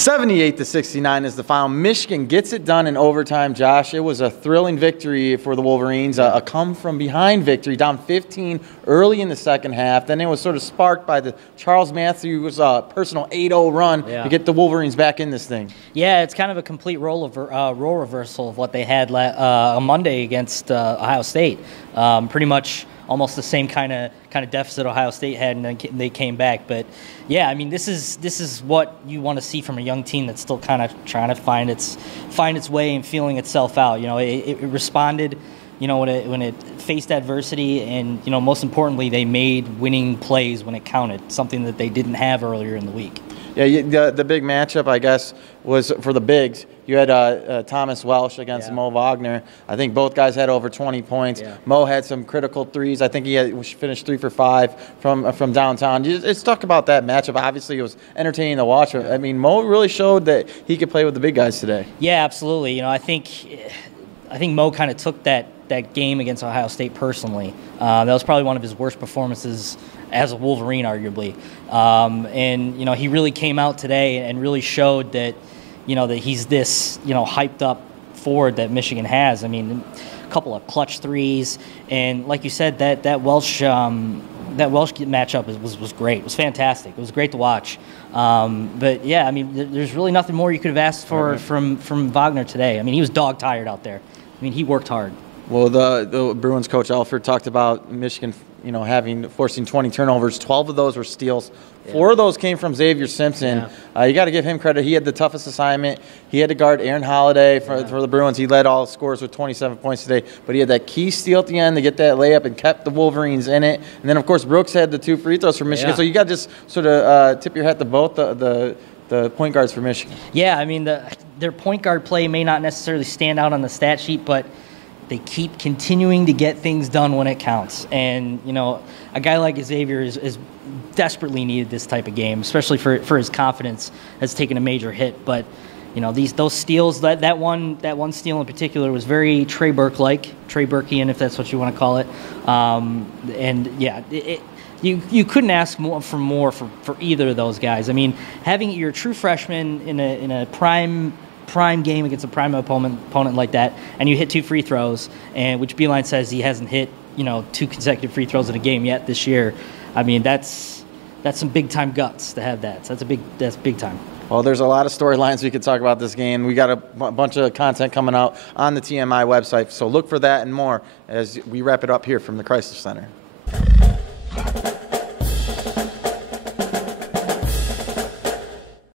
78-69 is the final. Michigan gets it done in overtime, Josh. It was a thrilling victory for the Wolverines, a come-from-behind victory, down 15 early in the second half. Then it was sort of sparked by the Charles Matthews personal 8-0 run to get the Wolverines back in this thing. Yeah, it's kind of a complete role reversal of what they had on Monday against Ohio State. Pretty much almost the same kind of deficit Ohio State had, and then they came back. But yeah, I mean, this is what you want to see from a young team that's still kind of trying to find its way and feeling itself out. You know, it responded, you know, when it faced adversity, and you know, most importantly, they made winning plays when it counted, something that they didn't have earlier in the week. Yeah, the big matchup, I guess, was for the bigs. You had Thomas Welsh against Mo Wagner. I think both guys had over 20 points. Yeah. Mo had some critical threes. I think he finished 3 for 5 from downtown. Let's talk about that matchup. Obviously, it was entertaining to watch. I mean, Mo really showed that he could play with the big guys today. Yeah, absolutely. You know, I think Mo kind of took that game against Ohio State personally. That was probably one of his worst performances as a Wolverine, arguably. And, you know, he really came out today and really showed that, you know, that he's this, you know, hyped up forward that Michigan has. I mean, a couple of clutch threes. And like you said, that Welsh matchup was great. It was fantastic. It was great to watch. But, yeah, I mean, there's really nothing more you could have asked for from Wagner today. I mean, he was dog-tired out there. I mean, he worked hard. Well, the Bruins coach Alford talked about Michigan, you know, forcing 20 turnovers. 12 of those were steals. 4 of those came from Xavier Simpson. Yeah. You got to give him credit. He had the toughest assignment. He had to guard Aaron Holiday for the Bruins. He led all scores with 27 points today. But he had that key steal at the end to get that layup and kept the Wolverines in it. And then, of course, Brooks had the 2 free throws for Michigan. Yeah. So you got to just sort of tip your hat to both the point guards for Michigan. Yeah, I mean, their point guard play may not necessarily stand out on the stat sheet, but they keep continuing to get things done when it counts. And, you know, a guy like Xavier is desperately needed this type of game, especially for his confidence has taken a major hit. But, you know, those steals, that one steal in particular was very Trey Burke-like, Trey Burkean, if that's what you want to call it. And, yeah, you couldn't ask for more for either of those guys. I mean, having your true freshman in a prime game against a prime opponent like that, and you hit 2 free throws, and which Beeline says he hasn't hit, you know, 2 consecutive free throws in a game yet this year. I mean, that's some big time guts to have that. So that's big time. Well, there's a lot of storylines we could talk about this game. We got a bunch of content coming out on the TMI website, so look for that and more as we wrap it up here from the Chrysler Center.